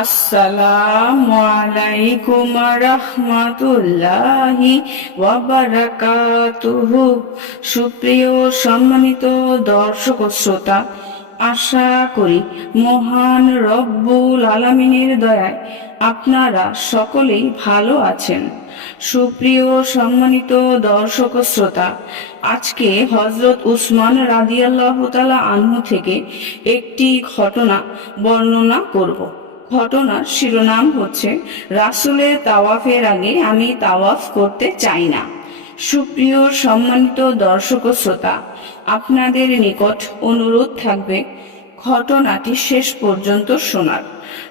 আসসালামু রহমাতুল্লাহি ওয়াবারাকাতুহু সুপ্রিয় সম্মানিত দর্শক শ্রোতা, আশা করি মহান রব্বুল আলামিনের দয়ায় আপনারা সকলেই ভালো আছেন। সুপ্রিয় সম্মানিত দর্শক শ্রোতা, আজকে হজরত উসমান রাদিয়াল্লাহ তালা থেকে একটি ঘটনা বর্ণনা করব। ঘটনার শিরোনাম হচ্ছে, রাসুলের তাওয়াফের আগে আমি তাওয়াফ করতে চাই না। সুপ্রিয় সম্মানিত দর্শক শ্রোতা, আপনাদের নিকট অনুরোধ থাকবে, ঘটনাটি শেষ পর্যন্ত শোনার।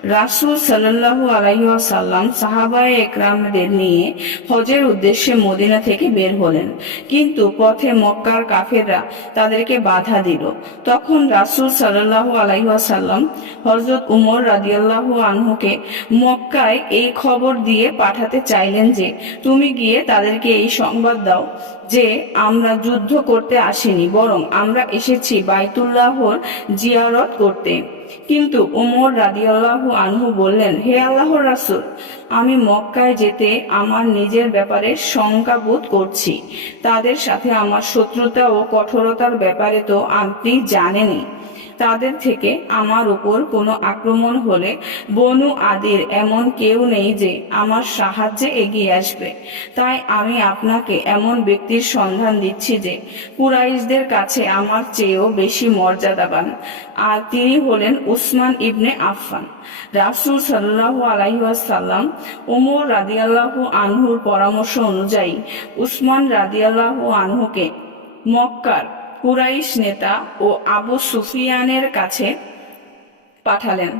রাসুল সাল্লাহু আলাইসাল্লাম সাহাবায় একরামদের নিয়ে হজের উদ্দেশ্যে মদিনা থেকে বের হলেন। কিন্তু পথে মক্কার কাফেররা তাদেরকে বাধা দিল। তখন রাসুল সাল্লাহু আলাইসাল্লাম হজরত উমর রাদিয়াল্লাহু আনহুকে মক্কায় এই খবর দিয়ে পাঠাতে চাইলেন যে, তুমি গিয়ে তাদেরকে এই সংবাদ দাও যে, আমরা যুদ্ধ করতে আসিনি, বরং আমরা এসেছি বাইতুল্লাহর জিয়ারত করতে। কিন্তু ওমর রাদিয়াল্লাহু আনহু বললেন, হে আল্লাহ রাসুল, আমি মক্কায় যেতে আমার নিজের ব্যাপারে শঙ্কা বোধ করছি। তাদের সাথে আমার শত্রুতা ও কঠোরতার ব্যাপারে তো আপনি জানেনই। তাদের থেকে আমার উপর কোনো আক্রমণ হলে বনু আদির এমন কেউ নেই যে আমার সাহায্যে এগিয়ে আসবে। তাই আমি আপনাকে এমন ব্যক্তির সন্ধান দিচ্ছি যে কুরাইশদের কাছে আমার চেয়েও বেশি মর্যাদাবান। আর তিনি হলেন উসমান ইবনে আফফান। রাসুল সাল্লাহ আলাইসাল্লাম ওমর রাদিয়াল্লাহু আনহুর পরামর্শ অনুযায়ী উসমান রাদিয়াল্লাহু আনহুকে মক্কার কুরাইশ নেতা ও আবু সুফিয়ানের কাছে পাঠালেন।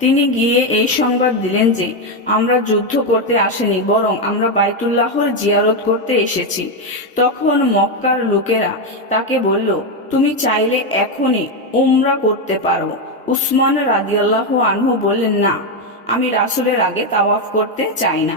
তিনি গিয়ে এই সংবাদ দিলেন যে, আমরা যুদ্ধ করতে আসেনি, বরং আমরা বাইতুল্লাহর জিয়ারত করতে এসেছি। তখন মক্কার লোকেরা তাকে বলল, তুমি চাইলে এখনই উমরা করতে পারো। উসমান রাদিয়াল্লাহু আনহু বললেন, না, আমি রাসুলের আগে তাওয়াফ করতে চাই না।